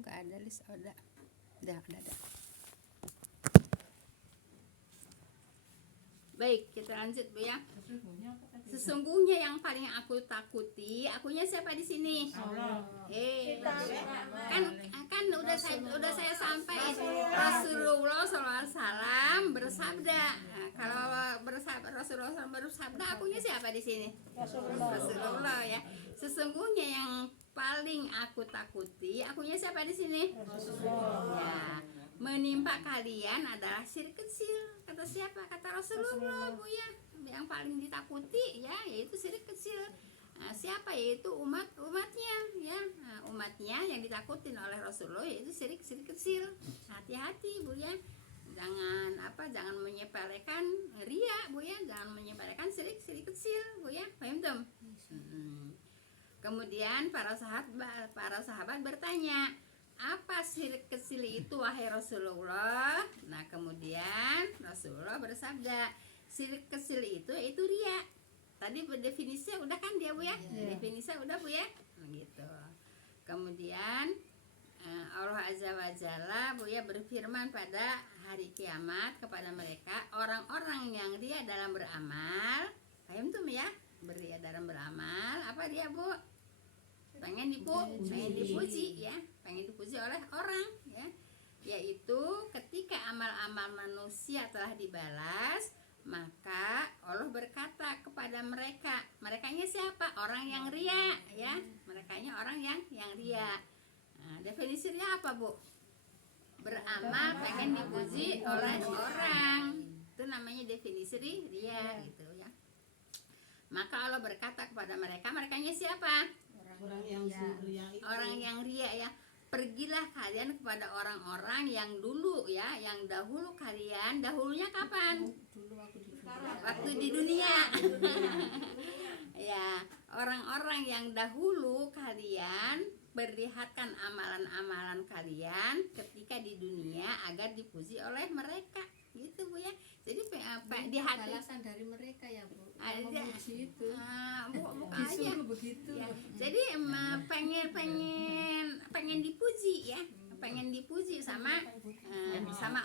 nggak ada list. Udah. Baik, kita lanjut Bu ya. Sesungguhnya yang paling aku takuti, akunya siapa di sini? Allah. Kan udah saya sampaikan Rasulullah SAW bersabda. Nah, kalau Rasulullah SAW bersabda, akunya siapa di sini? Rasulullah ya. Sesungguhnya yang paling aku takuti, akunya siapa di sini? Ya, menimpa kalian adalah syirik kecil. Kata siapa? Kata Rasulullah Bu ya. Yang paling ditakuti ya yaitu syirik kecil. Nah, siapa? Yaitu umatnya ya. Nah, umatnya yang ditakutin oleh Rasulullah yaitu syirik kecil. Hati-hati Bu ya. Jangan menyepelekan ria Bu ya. Jangan menyepelekan syirik kecil Bu ya. Paham tuh? Kemudian para sahabat bertanya, apa syirik kecil itu wahai Rasulullah? Nah, kemudian Rasulullah bersabda, syirik kecil itu yaitu ria. Tadi definisinya udah kan dia Bu ya? Definisinya udah Bu ya? Nah, gitu. Kemudian Allah Azza wa Jalla Bu ya berfirman pada hari kiamat kepada mereka, orang-orang yang ria dalam beramal. Paham tuh ya? Beria dalam beramal, apa dia Bu? Pengen dipuji ya, pengen dipuji oleh orang ya, yaitu ketika amal-amal manusia telah dibalas, maka Allah berkata kepada merekanya siapa? Orang yang ria ya, merekanya orang yang ria. Nah, definisinya apa Bu? Beramal pengen dipuji oleh orang, itu namanya definisi ria gitu ya. Maka Allah berkata kepada merekanya siapa? Orang yang ria ya. Pergilah kalian kepada orang-orang yang dulu ya, yang dahulu kalian. Dahulunya kapan? Waktu di dunia. Ya, orang-orang yang dahulu kalian perlihatkan amalan-amalan kalian ketika di dunia agar dipuji oleh mereka. Gitu Bu ya. Jadi di hati balasan dari mereka ya Bu. Memuji itu. Bukan aja begitu. Ya. Jadi pengen dipuji ya. Pengen dipuji sama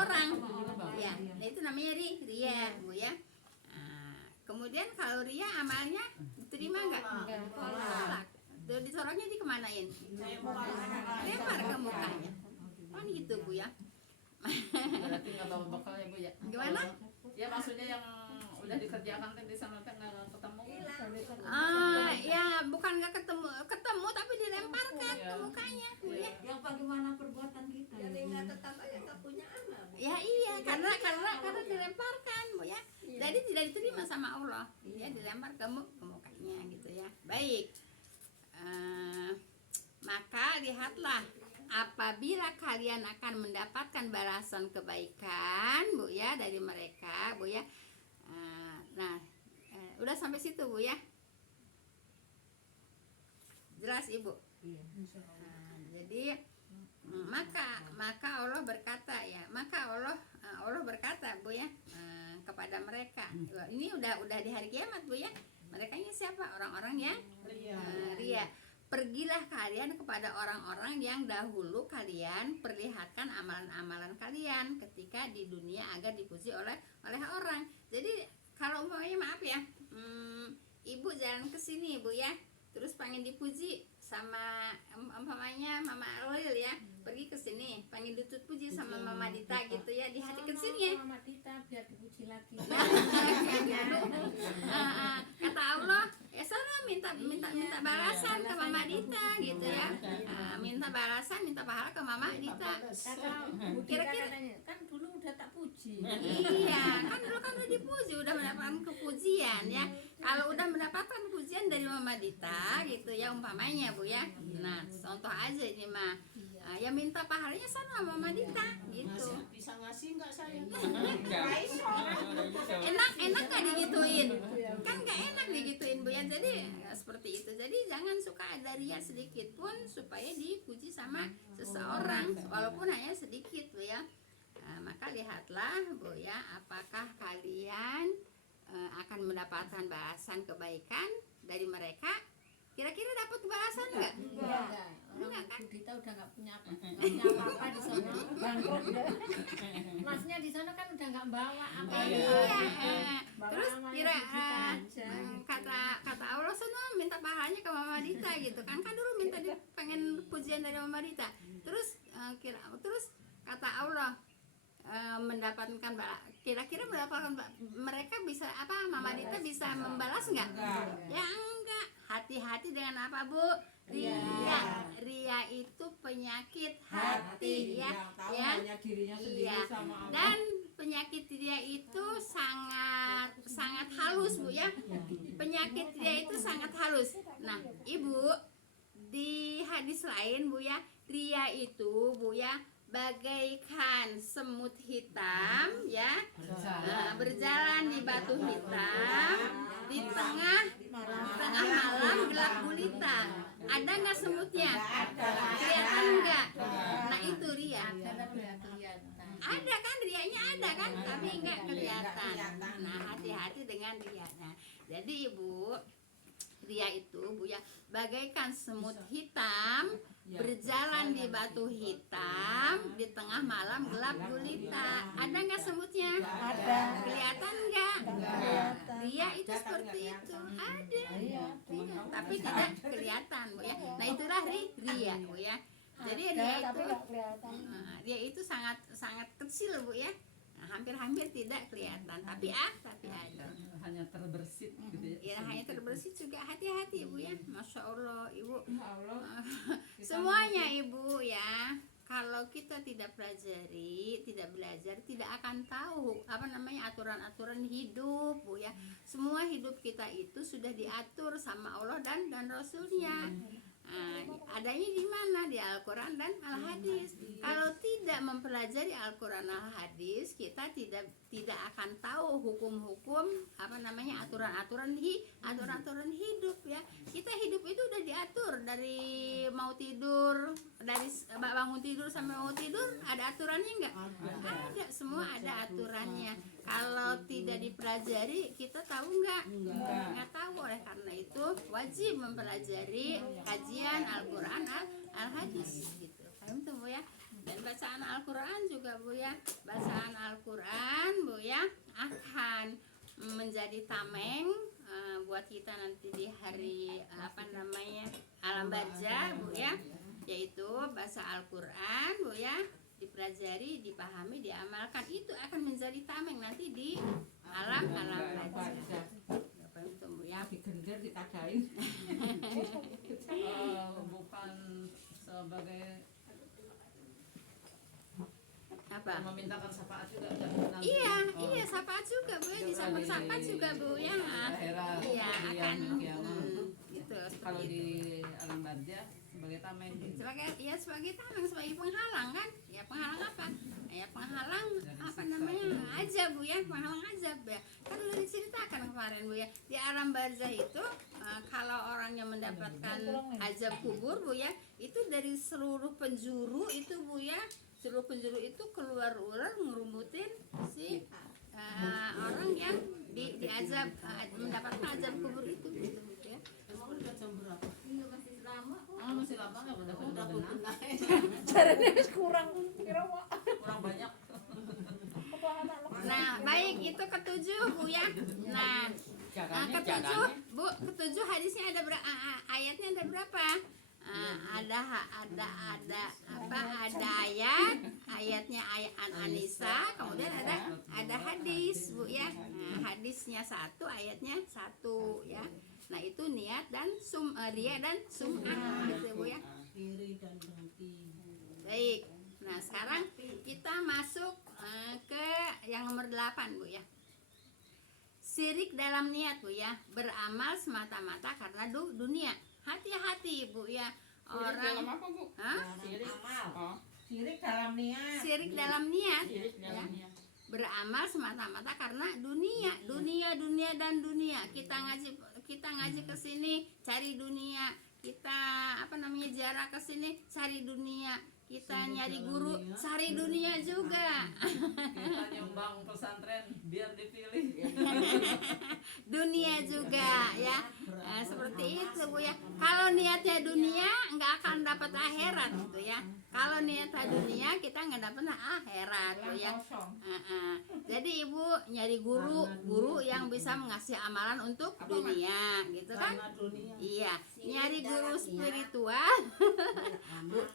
orang. Ya, nah itu namanya ria Bu ya. Kemudian kalau ria amalnya diterima enggak? Tolak. Disorotnya dikemanain? Lempar ke mukanya. Kan gitu Bu ya. Berarti nggak bawa bekal ya Bu ya? Gimana? Ya maksudnya yang udah dikerjakan kan di sana kan nggak ketemu. Ya bukan nggak ketemu tapi dilemparkan ke mukanya Bu ya. Yang bagaimana perbuatan kita? Jadi nggak tetap aja tak punya amal. Ya iya, karena dilemparkan Bu ya. Jadi tidak diterima sama Allah. Ya dilempar ke mukanya gitu ya. Baik. Maka lihatlah, apabila kalian akan mendapatkan balasan kebaikan Bu ya dari mereka Bu ya. Udah sampai situ Bu ya. Jelas Ibu? Iya. Jadi maka Allah berkata ya, Allah berkata Bu ya kepada mereka. Ini udah di hari kiamat Bu ya. Merekanya siapa? Orang-orang yang ria. Pergilah kalian kepada orang-orang yang dahulu kalian perlihatkan amalan-amalan kalian ketika di dunia agar dipuji oleh orang. Jadi kalau umpamanya maaf ya, Ibu jalan ke sini Bu ya, terus pengen dipuji sama umpamanya Mama Loyal ya, pergi ke sini pengen puji sama Mama Dita gitu ya, di hati kecilnya. Mama Dita biar dipuji lagi. Kata Allah, ya sana minta balasan ke Mama Dita gitu ya. Minta balasan, minta pahala ke Mama Dita. Kira-kira kan dulu udah tak puji. Iya, kan dulu kan udah dipuji, udah mendapatkan kepujian ya. Kalau udah mendapatkan pujian dari Mama Dita gitu ya umpamanya Bu ya. Nah, contoh aja ini mah. Ya minta pahalanya sana Mama Dita gitu. Bisa ngasih nggak saya? Enak gak digituin? Kan gak enak digituin Bu ya. Jadi seperti itu. Jadi jangan suka ada ria sedikit pun supaya dipuji sama seseorang walaupun hanya sedikit Bu ya. Maka lihatlah Bu ya, apakah kalian akan mendapatkan balasan kebaikan dari mereka? Kira-kira dapat balasan enggak? Enggak. Enggak kan? Bu Dita udah nggak punya apa. punya apa-apa di sana bangkrut ya. Masnya di sana kan udah nggak bawa apa Iya. Bawa Terus namanya kira aja. kata Allah semua minta pahalanya ke Mama Dita gitu kan dulu minta pengen pujian dari Mama Dita. Terus terus kata Allah mendapatkan kira-kira mereka bisa apa Mama Dita bisa membalas nggak? Ya enggak. Hati-hati dengan apa Bu? Ria itu penyakit hati ya. dirinya sendiri Iya. sama Allah. Dan penyakit ria itu sangat halus Bu ya. Penyakit ria itu sangat halus. Nah, Ibu di hadis lain Bu ya, ria itu Bu ya bagaikan semut hitam ya, berjalan di batu hitam di tengah malam gelap gulita. Ada nggak semutnya? Kelihatan nggak? Nah itu ria. Kelihatan. Ada kan rianya ada kan, tapi nggak kelihatan. Nah hati-hati dengan ria. Nah, jadi Ibu, ria itu Bu ya bagaikan semut hitam berjalan di batu hitam di tengah malam gelap gulita. Ada nggak semutnya? Ada. Kelihatan nggak? Ria itu seperti itu. Ada. Ria. Tapi tidak kelihatan Bu ya. Nah itulah ria Bu ya. Jadi ria itu sangat kecil Bu ya. Nah, hampir tidak kelihatan. Tapi ada. Hanya terbersit gitu ya. Ya hanya terbersih juga, hati-hati Ibu ya. Masya Allah Ibu. Ya Allah. Semuanya Ibu ya. Kalau kita tidak pelajari, tidak belajar, tidak akan tahu apa namanya aturan-aturan hidup Bu ya. Semua hidup kita itu sudah diatur sama Allah dan Rasulnya. Adanya di mana? Di Al-Quran dan Al-Hadis. Kalau tidak mempelajari Al-Quran Al-Hadis, kita tidak akan tahu hukum-hukum apa namanya aturan-aturan hidup ya. Kita hidup itu udah diatur dari mau tidur, dari bangun tidur sampai mau tidur, ada aturannya enggak? Ada, semua ada aturannya. Kalau tidak dipelajari, kita tahu nggak tahu. Oleh karena itu wajib mempelajari kajian Al-Quran Al-Hadis gitu. Paham tuh Bu ya? Dan bacaan Al-Quran juga Bu ya. Bacaan Al-Quran Bu ya akan menjadi tameng buat kita nanti di hari apa namanya alam barzah Bu ya. Yaitu baca Al-Quran Bu ya, dipelajari, dipahami, diamalkan, itu akan menjadi tameng nanti di alam barzah. Ya, Digender ditadain. Bukan sebagai apa? memintakan syafaat juga nanti. Iya, syafaat juga Bu ya, di samping syafaat juga Bu ya. Akhirat, Iya, akan kiamat. gitu. Kalau Seperti di itu. alam barzah sebagai tameng. Sebagai tameng, sebagai penghalang kan? Ya penghalang apa? Ya penghalang apa namanya? Azab Bu ya, penghalang azab ya. Kan udah diceritakan kemarin Bu ya. Di alam barzah itu kalau orang yang mendapatkan azab kubur Bu ya, itu dari seluruh penjuru itu Bu ya. Seluruh penjuru itu keluar ular ngerumbutin si orang yang diazab mendapatkan azab kubur itu gitu Bu ya. Iya masih lama. Masih lama nggak udah benar. Kurang banyak. Nah, baik itu ketujuh Bu ya. Nah, ketujuh hadisnya ada ayatnya ada berapa? Ada ayatnya ayat An-Nisa, kemudian ada hadis Bu ya. Nah, hadisnya satu, ayatnya satu ya. Nah itu niat dan ria dan sum'ah gitu Bu ya. Baik. Nah sekarang kita masuk ke yang nomor 8 Bu ya. Sirik dalam niat Bu ya, beramal semata-mata karena dunia. Hati-hati Bu ya. Orang apa Bu? Sirik Oh. sirik dalam niat. sirik dalam niat Sirik ya. dalamnya. Beramal semata-mata karena dunia dan dunia. Kita ngaji ke sini cari dunia. Kita apa namanya ziarah ke sini cari dunia. kita nyari guru cari dunia juga. Kita nyumbang pesantren biar dipilih. Dunia juga ya. Nah, seperti itu Bu ya. Kalau niatnya dunia nggak akan dapat akhirat gitu ya. Kalau niatnya dunia kita nggak dapat akhirat Bu ya. Jadi Ibu nyari guru yang bisa mengasih amalan untuk dunia gitu kan. Karena dunia Iya, nyari guru spiritual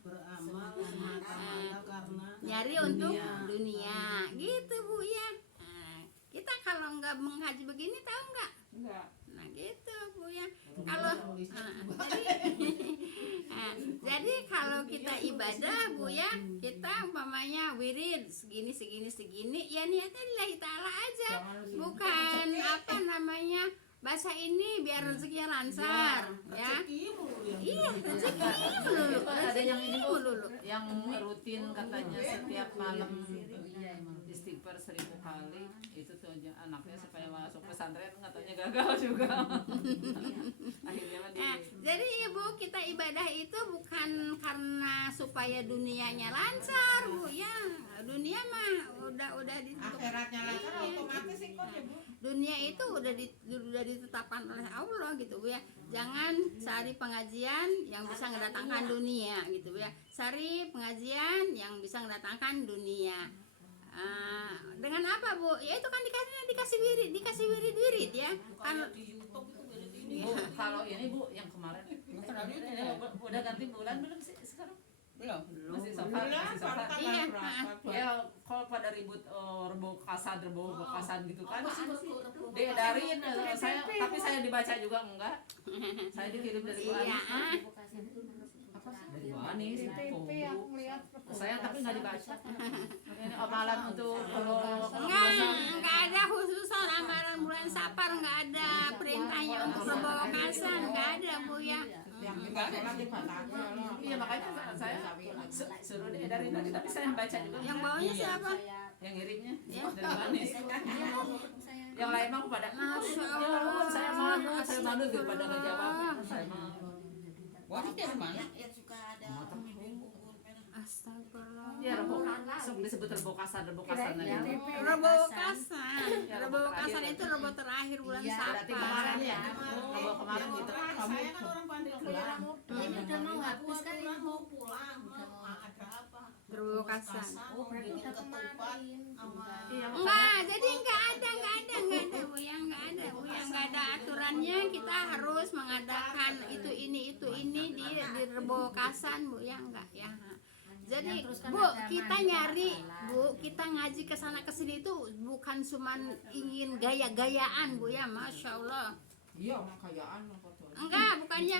beramal semata-mata karena nyari untuk dunia gitu Bu ya. Nah, kita kalau nggak menghaji begini tahu nggak? Enggak. Nah gitu Bu ya. Kalau jadi kalau kita ibadah Bu ya, kita umpamanya wirid segini ya niatnya lillahi ta'ala aja. Bukan apa namanya bahasa ini biar rezekinya lancar ya. Iya, rezeki dulu. Ada yang ini Bu, dulu. yang rutin katanya setiap malam istighfar 1000 kali, itu tuh anaknya supaya masuk pesantren katanya gagal juga. Akhirnya mah Jadi Ibu kita ibadah itu bukan karena supaya dunianya lancar Bu ya. Dunia mah udah akhiratnya lancar otomatis ikut ya Bu. dunia itu udah ditetapkan oleh Allah gitu Bu ya. Jangan cari pengajian yang bisa mendatangkan dunia gitu Bu ya. Cari pengajian yang bisa mendatangkan dunia. Dengan apa Bu? Ya itu kan dikasih wirid ya. Kan Di YouTube itu beda ini. Bu, kalau ini Bu yang kemarin udah ganti bulan belum sih sekarang? belum. Masih safar, masih safar. Iya, Ya kalau pada ribut rebo kasan gitu kan diedarin tapi saya dibaca juga enggak. Saya dikirim dari Bu Iya. Anis. Dari Bu Anis. Saya tapi nggak dibaca. Ini amalan untuk Enggak ada khususan amalan bulan Safar, enggak ada perintahnya untuk berbawa kasan, enggak ada Bu ya. Yang kita nanti bataknya loh. Iya makanya saya suruh diedarin tadi tapi saya baca juga. Yang bawahnya siapa? Yang ngirimnya Ya. dari Bu Anis. Yang lain mah pada Masya ya Allah. ampun, saya manut gitu pada nggak jawab. Saya mah Wah, ini dari mana? Ya suka ada bubur merah. Astagfirullah. ya sok disebut rebokasan aja. Rebo kasan itu rebo terakhir bulan Berarti kemarin Safar. ya. Kalau kemarin gitu. Saya kan orang Pandeglang. Ini udah mau habis kan Pulang Ibu. mau pulang, ada apa? Rebo kasan. Oh, berarti bikin udah ketupat kemarin. sama Iya, Enggak, jadi enggak ada Bu ya, enggak ada aturannya. Kita harus mengadakan itu ini di rebo kasan Bu ya, enggak ya. Jadi Bu, kita nyari Bu, kita ngaji ke sana ke sini itu bukan cuman ingin gaya-gayaan Bu ya, Masya Allah. Iya, makayaan Enggak, bukannya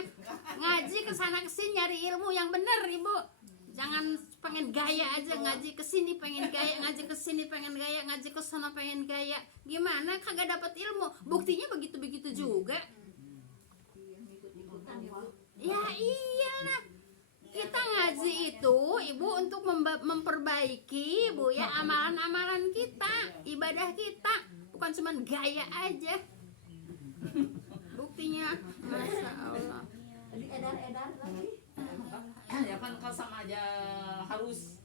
ngaji ke sana ke sini nyari ilmu yang benar Ibu. Jangan pengen gaya aja, ngaji ke sini pengen gaya, ngaji ke sini pengen gaya, ngaji ke sana pengen gaya. Gimana kagak dapat ilmu? Buktinya begitu-begitu juga. Ya iyalah. Kita ngaji itu Ibu untuk memperbaiki Bu ya amalan-amalan kita, ibadah kita, bukan cuman gaya aja. Buktinya Masya Allah. Ya kan sama aja harus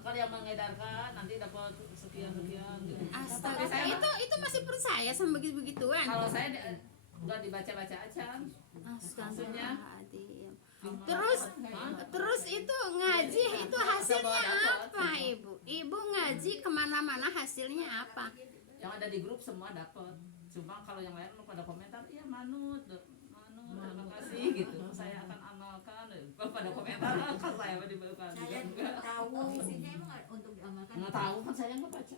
kalau yang mengedarkan nanti dapat sekian gitu. Astaga, itu masih percaya sama begitu-begituan. Kalau saya nggak dibaca-baca aja. Astagfirullahaladzim. Terus itu ngaji itu hasilnya apa Ibu? Ibu ngaji kemana-mana hasilnya apa? Yang ada di grup semua dapat. Cuma kalau yang lain pada komentar, iya manut, terima kasih gitu. Saya akan amalkan. Pada komentar kan saya dibacakan. saya Enggak. tahu isinya emang untuk diamalkan. Nggak tahu kan saya nggak baca.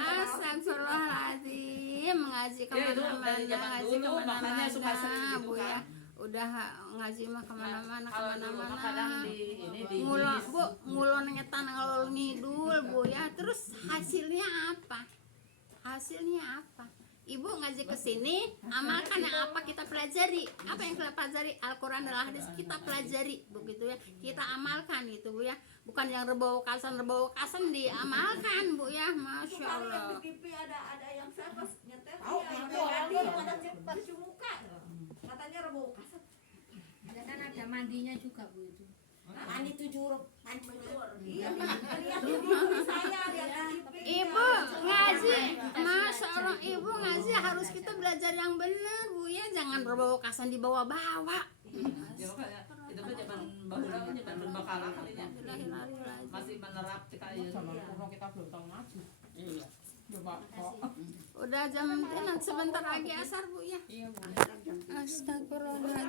Astagfirullahaladzim, mengaji kemana-mana, dari zaman ngaji dulu, makanya suka sering kemana-mana gitu Bu ya. kan. Udah ngaji mah kemana-mana, Kalau dulu mah kadang kemana-mana. di Ngulon Bu, ngulon ngetan ngalor ngidul Bu ya. Terus hasilnya apa? Hasilnya apa? Ibu ngaji ke sini, amalkan yang apa kita pelajari. Apa yang kita pelajari? Al-Qur'an dan hadis kita pelajari, begitu ya. Kita amalkan gitu Bu ya. Bukan yang rebau kasan diamalkan Bu ya. Masya Allah. Di TV ada yang saya pas nyetel Tahu, dia tahu, ada cuci muka katanya rebau kasar. Ada kan ada mandinya juga Bu itu. Mandi 7 huruf. Iya, lihat TV saya, lihat TV. Ibu ngaji, masa orang ibu ngaji harus kita belajar yang benar Bu ya, jangan berbawa-kasan dibawa-bawa. Ya makanya itu kan zaman bahula kan zaman berbakala kalinya. Masih menerap kayu. Zaman kuno kita belum tahu ngaji. Iya. Coba kok. Udah jam 10 sebentar lagi asar Bu ya. Iya, Bu. Astagfirullah.